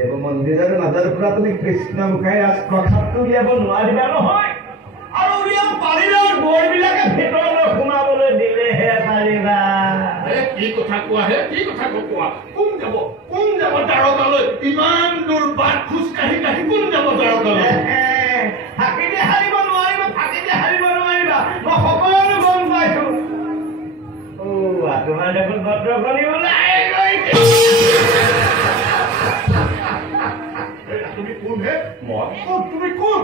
দেৱ মন্দিৰৰ মাজৰ পৰা তুমি কৃষ্ণ মুখাই ৰাজ প্ৰসাদটো উলিয়াব নোৱাৰিবা নহয় আৰু উলিয়াব পাৰিলেও বৰবিলাকে ভিতৰলৈ সোমাবলৈ দিলেহে পাৰিবা। কি কথা কোৱা হে, কি কথা কোৱা? কোন যাব দ্বাৰকালৈ? ইমান দূৰ বাট খোজকাঢ়ি কাঢ়ি কোন যাব দ্বাৰকালৈ? থাকিলে হাৰিব নোৱাৰিবা, থাকিলে হাৰিব নোৱাৰিবা, মই সকলো গম পাইছো। তোমাৰ দেখোন ভদ্ৰ কৰি ওলাই গৈছে। তুমি কোন হে? তুমি কোন?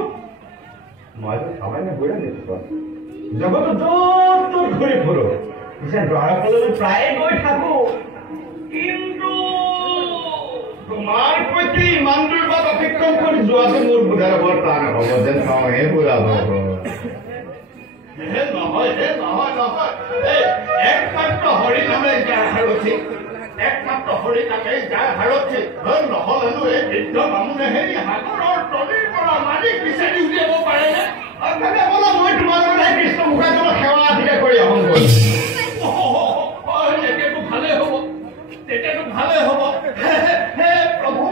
মইতো সামান্য বুঢ়া নিশ্চয় জগতো য'ত ত'ত ঘূৰি ফুৰো, পিছে দ্বাৰকালৈ প্ৰায়ে গৈ থাকো, কিন্তু তোমাৰ প্ৰতি ইমান দূৰ বাট অতিক্ৰম কৰি যোৱাটো মোৰ বুধাৰ বৰ টান হ'ব যেন পাওঁ। হে বুঢ়া নহয় একমাত্ৰ হৰি নামে যাৰ হাৰথি, একমাত্ৰ হৰি নামে যাৰ হাৰথি নহলেনো এই বৃদ্ধ বামুণে সেই সাগৰৰ তলিৰ পৰা মাৰি বিচাৰি উলিয়াব পাৰেনে? মই তোমালোকে কৃষ্ণ মুখাজনৰ সেৱা আদিকে কৰি আহোঁ। তেতিয়াতো ভালেই হ'ব। হে প্ৰভু,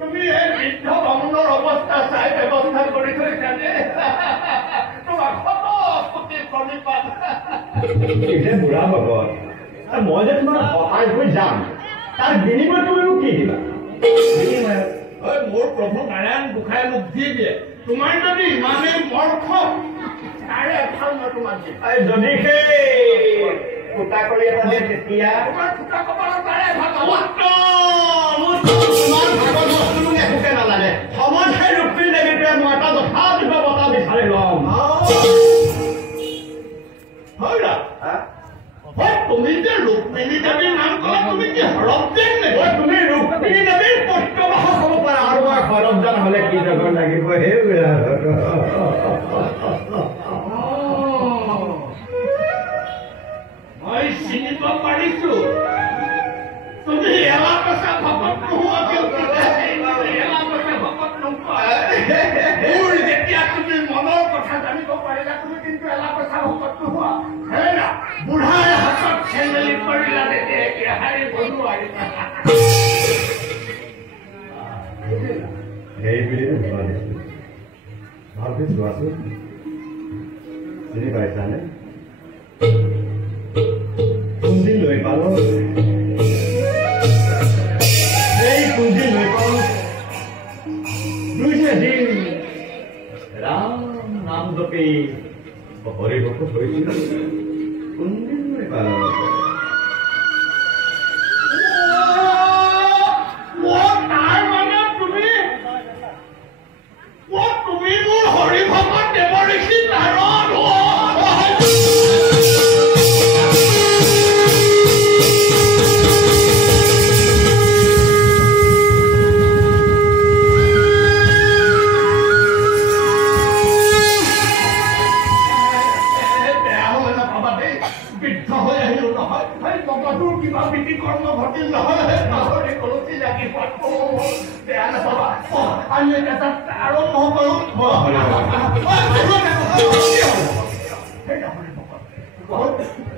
তুমি এই বৃদ্ধ বামুণৰ অৱস্থা চাই ব্যৱস্থা কৰি থৈছা যে তোমাক বুঢ়া ভগত, মই যে তোমাৰ সহায় হৈ যাম, তাৰ বিনিময় তুমি মোক কি দিবা? মোৰ প্ৰভু নাৰায়ণ গোসাঁই মোক দি দিয়ে। তোমাৰ যদি ইমানেই মৰ্খ, তাৰে এফাল মই তোমাক দিম। যদি সেই ফুটা কৰি এটা দিয়ে তেতিয়া তোমাৰ ফুটা কপালত তাৰে এফাল একোকে নালাগে। সময় চাই ৰুক্মিণী দেৱীটোৱে মই এটা যথাযথ বঁটা বিচাৰি ল'ম। তুমি যে ৰুক্মিণী দেৱীৰ নাম ক'লা, তুমি কি হৰজ্ঞান নেকি? তুমি ৰুক্মিণী দেৱীৰ পুত্ৰবাস হ'ব পাৰা আৰু মই হৰজ্ঞান হ'লে কি জগৰ লাগিব? সেই মই চিনিব পাৰিছো, তুমি এলা পেচা ভকত নোহোৱা মোৰ যেতিয়া তুমি মনৰ কথা জানিব পাৰিলা, তুমি কিন্তু এলা পেচা ভকত নোহোৱা। হেৰা বুঢ়াৰ হাতত চেণ্ডেলি পৰিলা তেতিয়া এতিয়া হাৰিব নোৱাৰিবা। সেই বুলি ভালকে চোৱাচোন। চিনি পাইছানে কোনদিন লৈ পালো এই কোনদিন লৈ পালো দুইটা দিন ৰাম নাম জপি হৰি ভক্ত হৈছিল কোনদিন লৈ পালো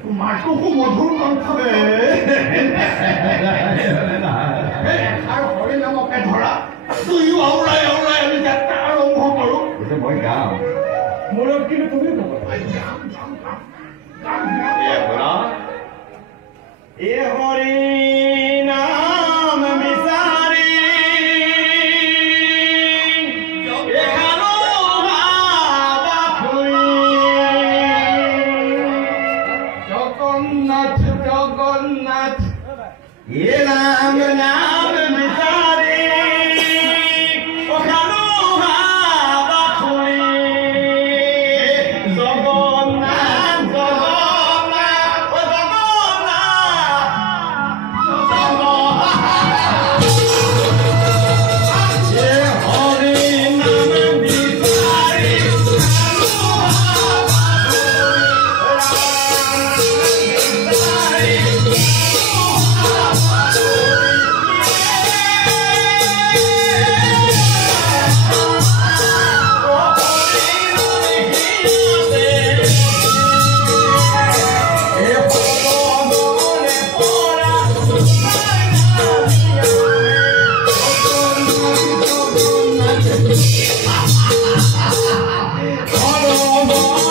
তোমাৰটো মধুৰ কণ্ঠ হৰি নামকে ধৰা তুইও আওৰাই আওৰাই আমি যাত্ৰা আৰম্ভ কৰো মই গাম মূৰত কিন্তু তুমি এ হৰি নাম বিচাৰি জগন্নাথ জগন্নাথ এ নাম নাম বিচাৰি Oh,